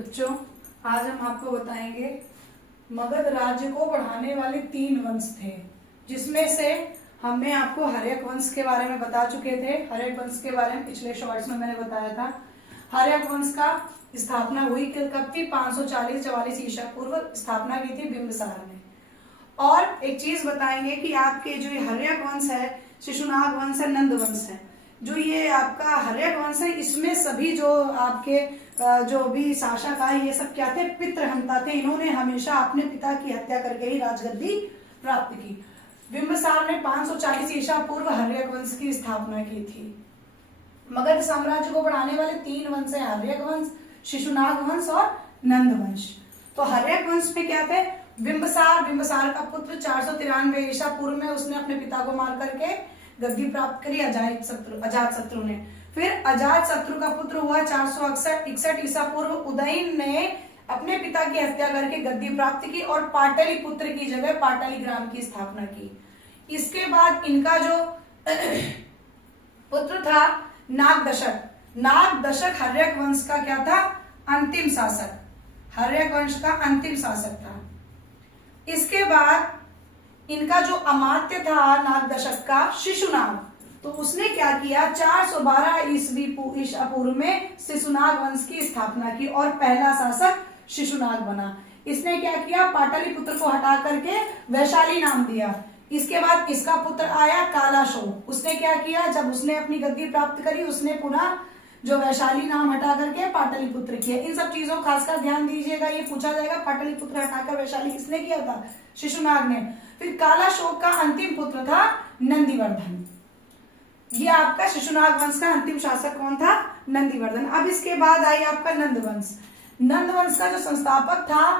बच्चों, आज हम आपको बताएंगे मगध राज्य को बढ़ाने वाले 3 वंश थे, जिसमें से हमने आपको हर्यक वंश के बारे में बता चुके थे। हर्यक वंश के बारे में पिछले शॉर्ट्स में मैंने बताया था। हर्यक वंश का स्थापना हुई कब थी? 540-44 ईसा पूर्व स्थापना की थी बिंबिसार ने। और एक चीज बताएंगे कि आपके जो ये हर्यक वंश है, शिशुनाग वंश है, नंद वंश है, जो ये आपका हर्यक वंश है, इसमें सभी जो आपके जो भी शासक आए ये सब क्या थे? पितृहंता थे। इन्होंने हमेशा अपने पिता की हत्या करके ही राजगद्दी प्राप्त की। बिंबिसार ने 540 ईसा पूर्व हर्यक वंश की स्थापना की थी। मगध साम्राज्य को बढ़ाने वाले 3 वंश है, हर्यक वंश, शिशुनाग वंश और नंद वंश। तो हर्यक वंश में क्या थे? बिंबिसार का पुत्र 493 ईसा पूर्व में उसने अपने पिता को मार करके गद्दी प्राप्त करी अजातशत्रु ने। फिर अजातशत्रु का पुत्र हुआ 461 ईसा पूर्व उदयन ने अपने पिता की हत्या करके गद्दी प्राप्त की और पाटलिपुत्र की जगह पाटलिग्राम की स्थापना की। इसके बाद इनका जो पुत्र था नागदशक हर्यक वंश का क्या था? अंतिम शासक। हर्यक वंश का अंतिम शासक था। इसके बाद इनका जो अमात्य था नागदशक का, शिशुनाग, तो उसने क्या किया? 412 ईसा पूर्व में शिशुनाग वंश की स्थापना की और पहला शासक शिशुनाग बना। इसने क्या किया? पाटलिपुत्र को हटा करके वैशाली नाम दिया। इसके बाद इसका पुत्र आया कालाशोक। उसने क्या किया? जब उसने अपनी गद्दी प्राप्त करी, उसने पुनः जो वैशाली नाम हटा करके पाटलिपुत्र किया। इन सब चीजों का खासकर ध्यान दीजिएगा, ये पूछा जाएगा पाटलिपुत्र हटाकर वैशाली किसने किया था? शिशुनाग ने। फिर कालाशोक का अंतिम पुत्र था नंदीवर्धन। ये आपका शिशुनाग वंश का अंतिम शासक कौन था? नंदीवर्धन। अब इसके बाद आई आपका नंदवंश। नंदवंश का जो संस्थापक था,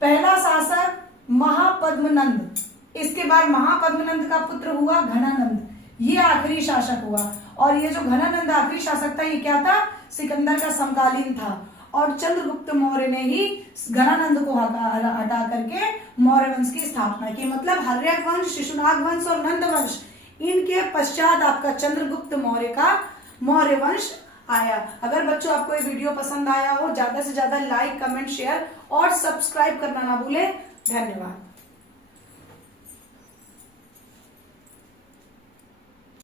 पहला शासक महापद्मनंद। इसके बाद महापद्मनंद का पुत्र हुआ घनानंद, ये आखिरी शासक हुआ। और ये जो घनानंद आखिरी शासक था, ये क्या था? सिकंदर का समकालीन था। और चंद्रगुप्त मौर्य ने ही घनानंद को हटा करके मौर्य वंश की स्थापना की। मतलब हर्यक वंश, शिशुनाग वंश और नंद वंश, इनके पश्चात आपका चंद्रगुप्त मौर्य का मौर्य वंश आया। अगर बच्चों आपको ये वीडियो पसंद आया हो, ज्यादा से ज्यादा लाइक, कमेंट, शेयर और सब्सक्राइब करना ना भूलें। धन्यवाद।